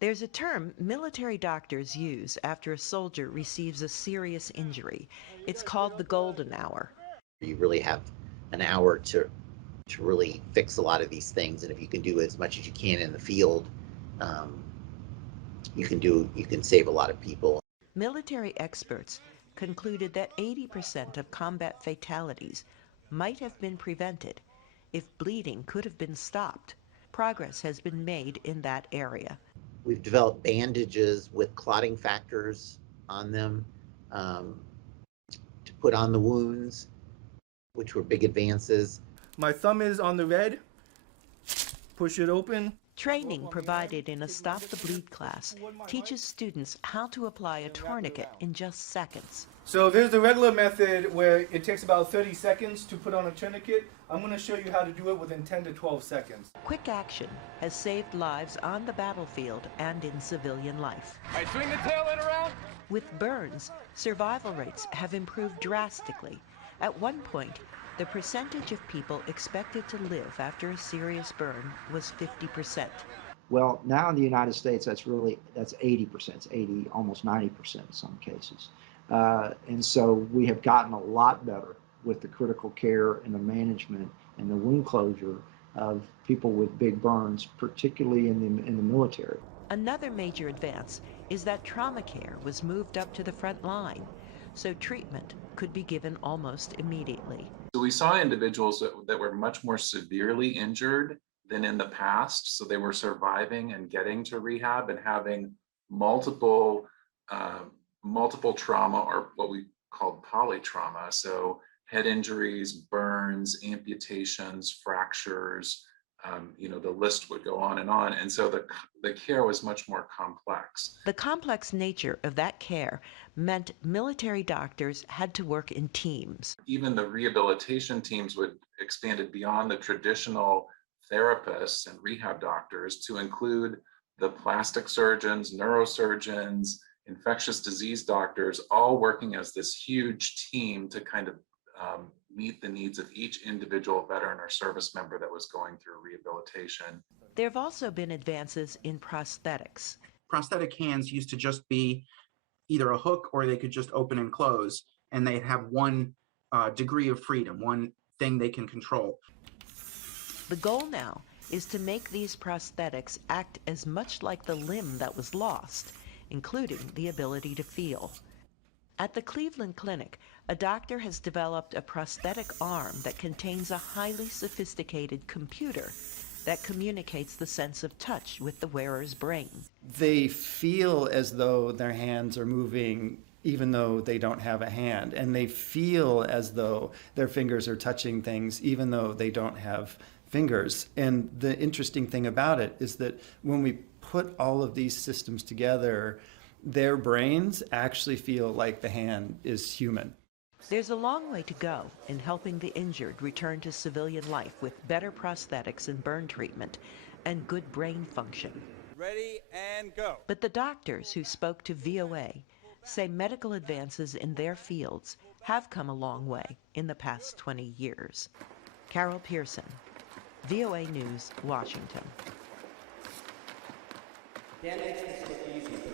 There's a term military doctors use after a soldier receives a serious injury. It's called the golden hour. You really have an hour to really fix a lot of these things, and if you can do as much as you can in the field, you can save a lot of people. Military experts concluded that 80% of combat fatalities might have been prevented if bleeding could have been stopped. Progress has been made in that area. We've developed bandages with clotting factors on them to put on the wounds, which were big advances. My thumb is on the red. Push it open. Training provided in a Stop the Bleed class teaches students how to apply a tourniquet in just seconds. So there's the regular method where it takes about 30 seconds to put on a tourniquet. I'm going to show you how to do it within 10 to 12 seconds. Quick action has saved lives on the battlefield and in civilian life. All right, swing the tail end around. With burns, survival rates have improved drastically. At one point, the percentage of people expected to live after a serious burn was 50%. Well, now in the United States, that's 80%. It's 80, almost 90% in some cases. And so we have gotten a lot better with the critical care and the management and the wound closure of people with big burns, particularly in the military. Another major advance is that trauma care was moved up to the front line, so treatment could be given almost immediately. So we saw individuals that were much more severely injured than in the past. So they were surviving and getting to rehab and having multiple trauma, or what we called polytrauma. So head injuries, burns, amputations, fractures, the list would go on. And so the care was much more complex. The complex nature of that care meant military doctors had to work in teams. Even the rehabilitation teams expanded beyond the traditional therapists and rehab doctors to include the plastic surgeons, neurosurgeons, infectious disease doctors, all working as this huge team to kind of meet the needs of each individual veteran or service member that was going through rehabilitation. There have also been advances in prosthetics. Prosthetic hands used to just be either a hook or they could just open and close, and they'd have one degree of freedom, one thing they can control. The goal now is to make these prosthetics act as much like the limb that was lost, including the ability to feel. At the Cleveland Clinic, a doctor has developed a prosthetic arm that contains a highly sophisticated computer that communicates the sense of touch with the wearer's brain. They feel as though their hands are moving even though they don't have a hand, and they feel as though their fingers are touching things even though they don't have fingers. And the interesting thing about it is that when we put all of these systems together, their brains actually feel like the hand is human. There's a long way to go in helping the injured return to civilian life with better prosthetics and burn treatment and good brain function. Ready and go. But the doctors who spoke to VOA say medical advances in their fields have come a long way in the past 20 years. Carol Pearson, VOA News, Washington. Dan makes this look easy.